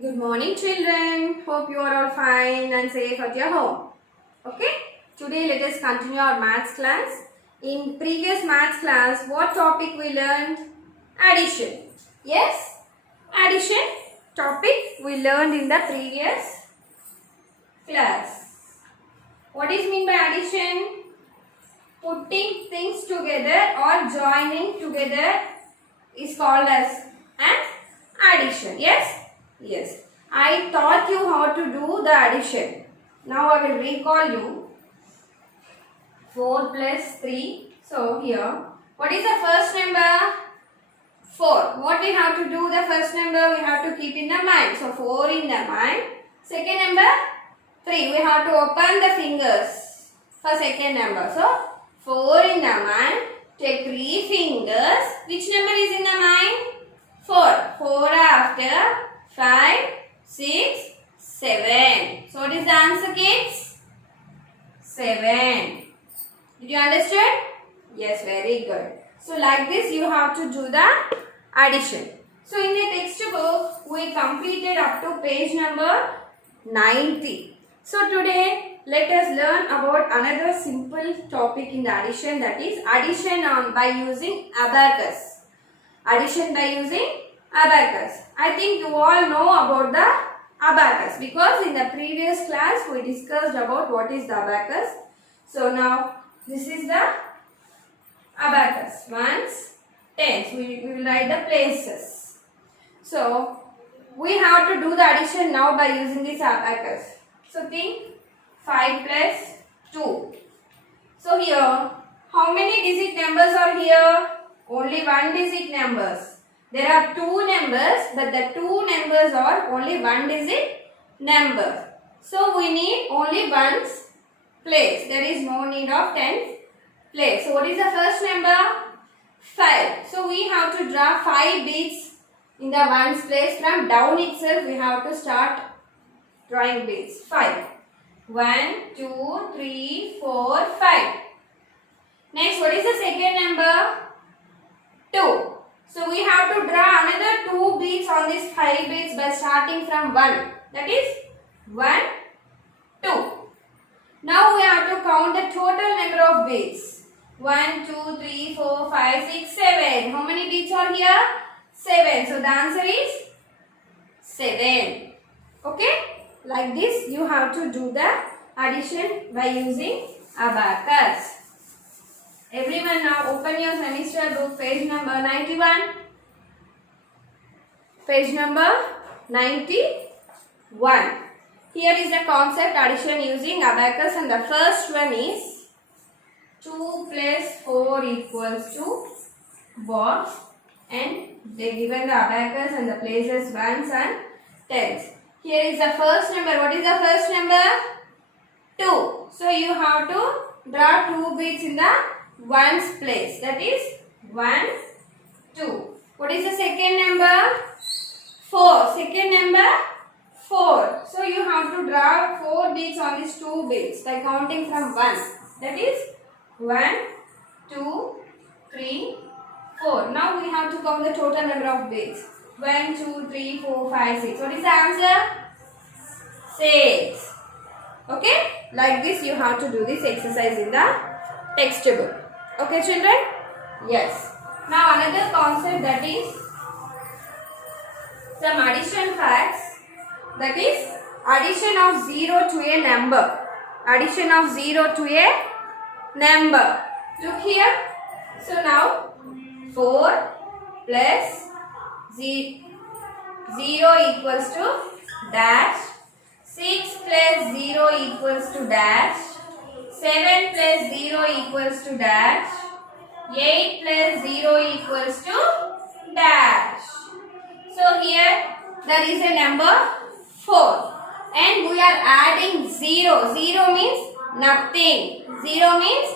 Good morning, children. Hope you are all fine and safe at your home. Okay? Today let us continue our maths class. In previous maths class, what topic we learned? Addition. Yes? Addition topic we learned in the previous class. What is mean by addition? Putting things together or joining together is called as an addition. Yes? Yes. I taught you how to do the addition. Now I will recall you. 4 plus 3. So here, what is the first number? 4. What we have to do the first number? We have to keep in the mind. So 4 in the mind. Second number? 3. We have to open the fingers for second number. So 4 in the mind. Take 3 fingers. Which number is in the mind? 4. 4 after 5, 6, 7. So what is the answer, kids? 7. Did you understand? Yes, very good. So like this you have to do the addition. So in the textbook we completed up to page number 90. So today let us learn about another simple topic in the addition, that is addition by using abacus. Addition by using abacus. I think you all know about the abacus because in the previous class we discussed about what is the abacus. So now this is the abacus. Ones, tens. We will write the places. So we have to do the addition now by using this abacus. So think 5 plus 2. So here, how many digit numbers are here? Only one digit numbers. There are two numbers, but the two numbers are only one digit number. So we need only ones place. There is no need of tens place. So what is the first number? 5. So we have to draw 5 beads in the ones place. From down itself we have to start drawing beads. 5. 1, 2, 3, 4, 5. Next, what is the second number? 2. So we have to draw another 2 beads on this 5 beads by starting from 1. That is 1, 2. Now we have to count the total number of beads. 1, 2, 3, 4, 5, 6, 7. How many beads are here? 7. So the answer is 7. Okay? Like this you have to do the addition by using abacus. Everyone now open your semester book, page number 91. Page number 91. Here is the concept addition using abacus, and the first one is 2 plus 4 equals to what? And they given the abacus and the places ones and tens. Here is the first number. What is the first number? 2. So you have to draw 2 beads in the ones place. That is 1, 2. What is the second number? 4. Second number? 4. So you have to draw 4 beads on these 2 beads by counting from 1. That is 1, 2, 3, 4. Now we have to count the total number of beads. 1, 2, 3, 4, 5, 6. What is the answer? 6. Okay? Like this you have to do this exercise in the textbook. Okay, children? Yes. Now another concept, that is some addition facts. That is addition of 0 to a number. Addition of 0 to a number. Look here. So now 4 plus 0 equals to dash. 6 plus 0 equals to dash. 7 plus 0 equals to dash. 8 plus 0 equals to dash. So here there is a number 4 and we are adding 0. 0 means nothing. 0 means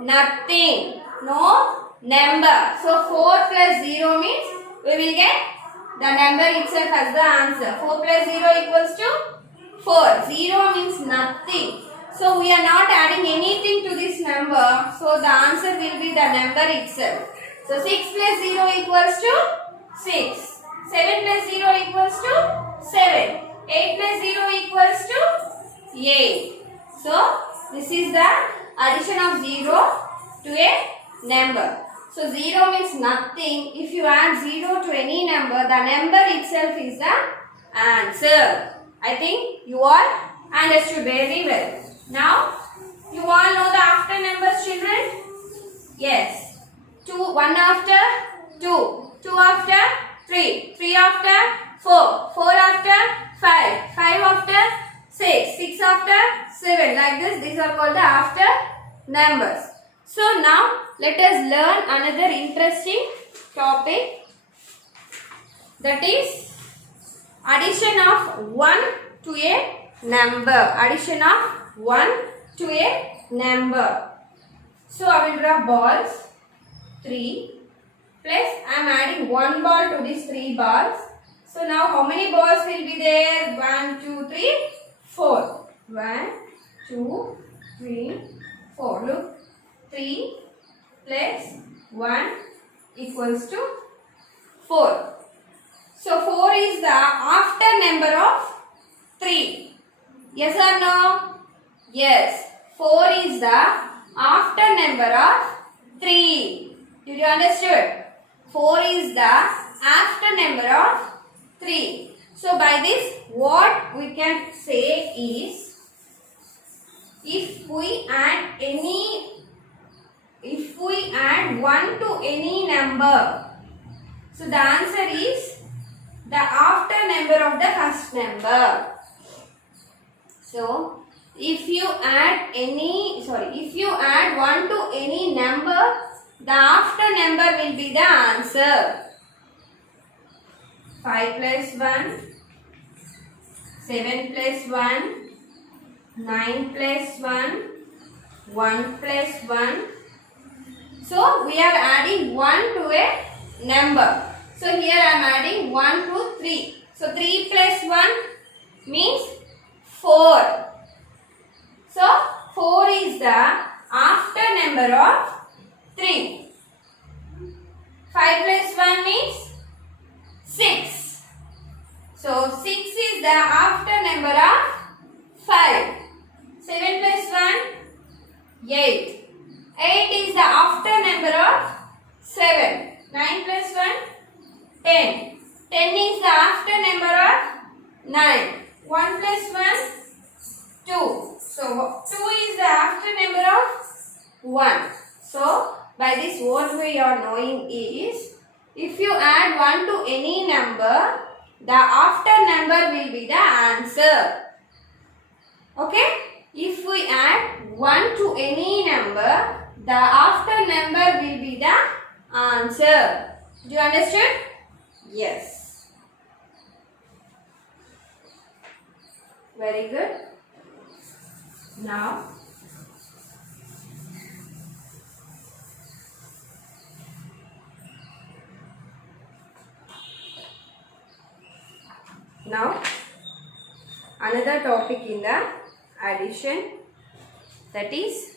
nothing. No number. So 4 plus 0 means we will get the number itself as the answer. 4 plus 0 equals to 4. 0 means nothing. So we are not adding anything to this number. So the answer will be the number itself. So 6 plus 0 equals to 6. 7 plus 0 equals to 7. 8 plus 0 equals to 8. So, this is the addition of 0 to a number. So, 0 means nothing. If you add 0 to any number, the number itself is the answer. I think you all understood very well. Now, you all know the after numbers, children? Yes. 1 after 2, 2 after 3, 3 after 4, 4 after 5, 5 after 6, 6 after 7. Like this, these are called the after numbers. So now, let us learn another interesting topic, that is addition of 1 to a number. Addition of 1 to a number. So I will draw balls. 3 plus I am adding 1 ball to these 3 balls. So now how many balls will be there? 1, 2, 3, 4. 1, 2, 3, 4. Look. 3 plus 1 equals to 4. So 4 is the after number of 3. Yes or no? Yes. 4 is the after number of 3. Did you understand? 4 is the after number of 3. So by this, what we can say is, if we add 1 to any number, so the answer is the after number of the first number. So if you add 1 to any number, the after number will be the answer. 5 plus 1, 7 plus 1, 9 plus 1, 1 plus 1. So we are adding 1 to a number. So here I am adding 1 to 3. So 3 plus 1 means 4. So 4 is the after number of 3. 5 plus 1 means 6. So 6 is the after number of 5. 7 plus 1, 8. 8 is the after number of 7. 9 plus 1, 10. 10 is the after number of 9. 1 plus 1, 2. So 2 is the after number of 1. So by this, what we are knowing is, if you add 1 to any number, the after number will be the answer. Okay? If we add 1 to any number, the after number will be the answer. Do you understand? Yes. Very good. Now, another topic in the addition, that is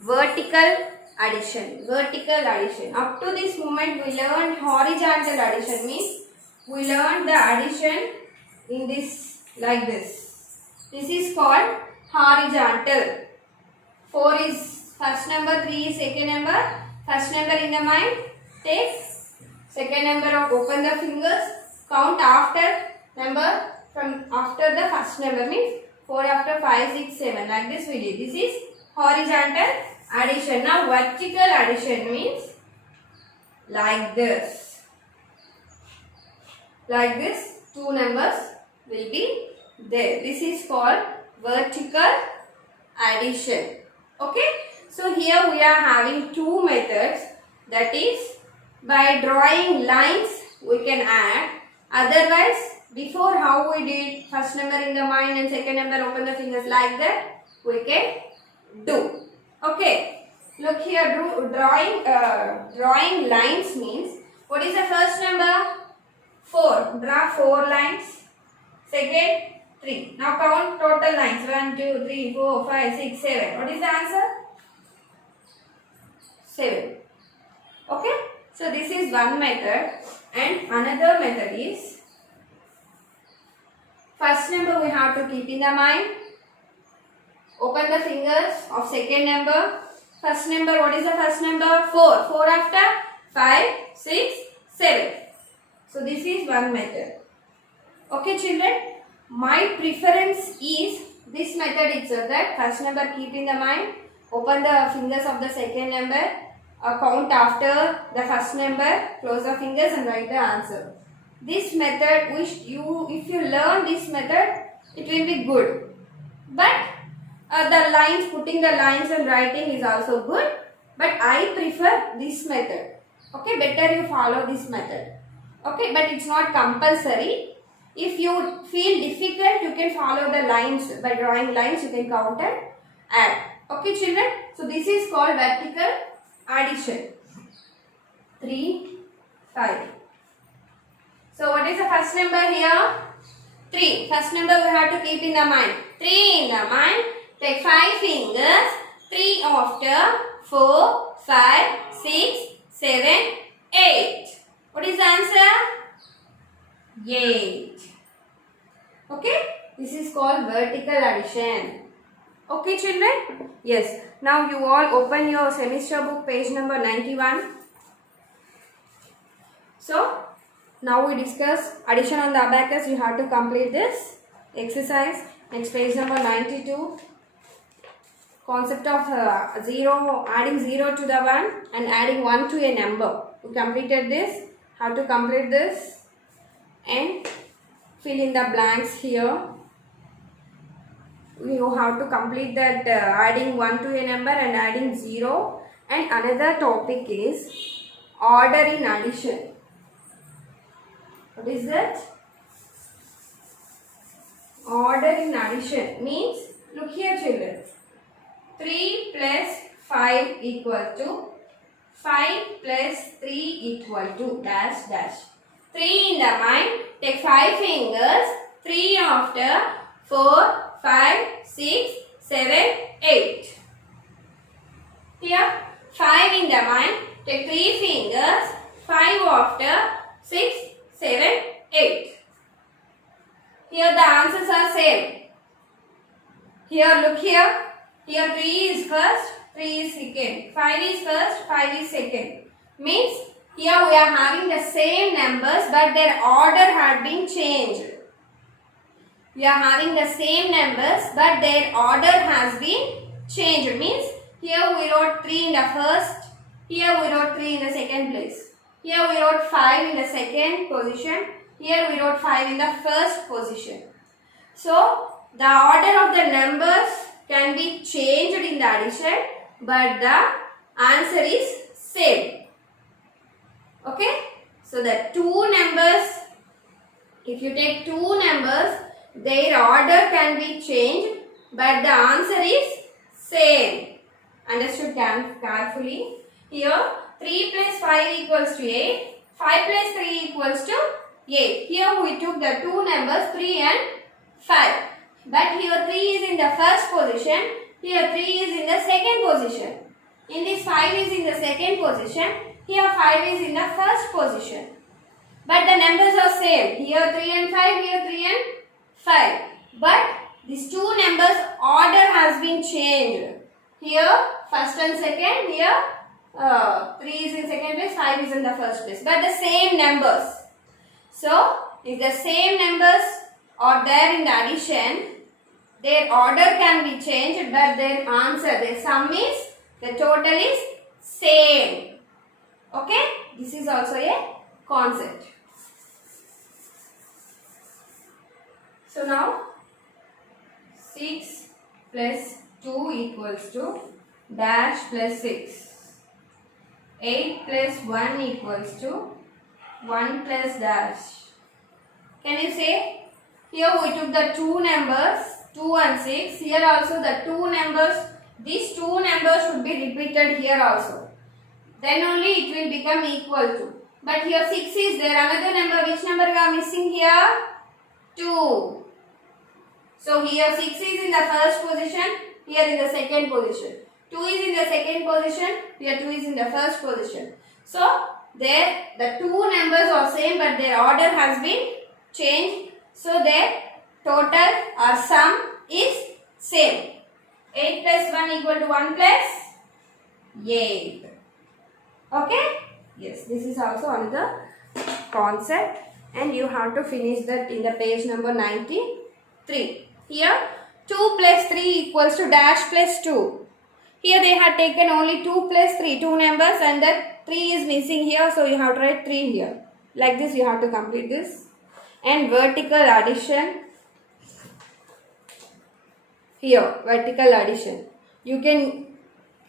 vertical addition. Vertical addition. Up to this moment we learned horizontal addition, means we learned the addition in this, like this. This is called horizontal. 4 is first number, 3 is second number. First number in the mind, take second number of, open the fingers, count after number from after the first number, means 4 after 5, 6, 7. Like this we did. This is horizontal addition. Now vertical addition means like this. Like this, 2 numbers will be there. This is called vertical addition. Okay. So here we are having 2 methods. That is, by drawing lines we can add. Otherwise, before how we did first number in the mind and second number open the fingers, like that we can do. Okay. Look here, drawing lines means, what is the first number? 4. Draw 4 lines. Second, 3. Now count total lines. 1, 2, 3, 4, 5, 6, 7. What is the answer? 7. Okay. So this is one method, and another method is First number we have to keep in the mind. Open the fingers of second number. First number, what is the first number? 4. 4 after 5, 6, 7. So this is one method. Okay children, my preference is this method itself, that first number keep in the mind, open the fingers of the second number, count after the first number, close the fingers and write the answer. This method, if you learn this method, it will be good. But the lines, putting the lines and writing is also good. But I prefer this method. Okay, better you follow this method. Okay, but it's not compulsory. If you feel difficult, you can follow the lines. By drawing lines, you can count and add. Okay children, so this is called vertical addition. 3, 5. So what is the first number here? 3. First number we have to keep in the mind. 3 in the mind. Take 5 fingers. 3 after 4, 5, 6, 7, 8. What is the answer? 8. Okay, this is called vertical addition. Okay children? Yes. Now you all open your semester book, page number 91. So now we discuss addition on the abacus. You have to complete this exercise. Next, page number 92. Concept of 0, adding 0 to the 1 and adding 1 to a number. We completed this. How to complete this? And fill in the blanks here. You have to complete that adding 1 to a number and adding 0. And another topic is order in addition. What is that? Order in addition means, look here children, 3 plus 5 equal to 5 plus 3 equal to dash dash. 3 in the mind, take 5 fingers, 3 after 4, 5, 6, 7, 8. Here 5 in the mind, take 3 fingers, 5 after 6, 7, 8. Here the answers are same. Here look here. Here 3 is first, 3 is second. 5 is first, 5 is second. Means here we are having the same numbers but their order had been changed. We are having the same numbers but their order has been changed. Means here we wrote 3 in the first. Here we wrote 3 in the second place. Here we wrote 5 in the second position. Here we wrote 5 in the first position. So the order of the numbers can be changed in the addition but the answer is same. Okay. So the two numbers, if you take two numbers, their order can be changed but the answer is same. Understood carefully. Here 3 plus 5 equals to 8. 5 plus 3 equals to 8. Here we took the two numbers 3 and 5. But here 3 is in the first position. Here 3 is in the second position. In this 5 is in the second position. Here 5 is in the first position. But the numbers are same. Here 3 and 5. Here 3 and 5. But these two numbers order has been changed. Here first and second. Here 3 is in second place. 5 is in the first place. But the same numbers. So if the same numbers are there in the addition, their order can be changed but their answer, their sum is, the total is same. Okay, this is also a concept. So now 6 plus 2 equals to dash plus 6. 8 plus 1 equals to 1 plus dash. Can you say? Here we took the two numbers 2 and 6. Here also the two numbers, these two numbers should be repeated here also. Then only it will become equal to. But here 6 is there. Another number, which number we are missing here? 2. So here 6 is in the first position, here in the second position. 2 is in the second position, here 2 is in the first position. So there the two numbers are same but their order has been changed. So their total or sum is same. 8 plus 1 equal to 1 plus 8. Okay? Yes, this is also another concept, and you have to finish that in the page number 93. Here 2 plus 3 equals to dash plus 2. Here they had taken only 2 plus 3, 2 numbers, and that 3 is missing here, so you have to write 3 here. Like this you have to complete this. And vertical addition. Here vertical addition. You can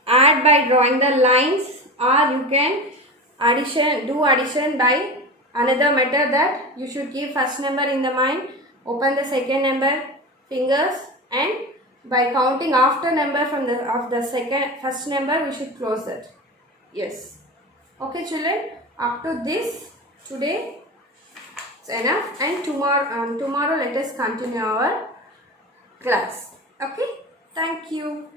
add by drawing the lines, or you can do addition by another method, that you should keep first number in the mind, open the second number fingers, and by counting after number from the first number we should close it. Yes. Okay children, up to this today it's enough, and tomorrow let us continue our class. Okay, thank you.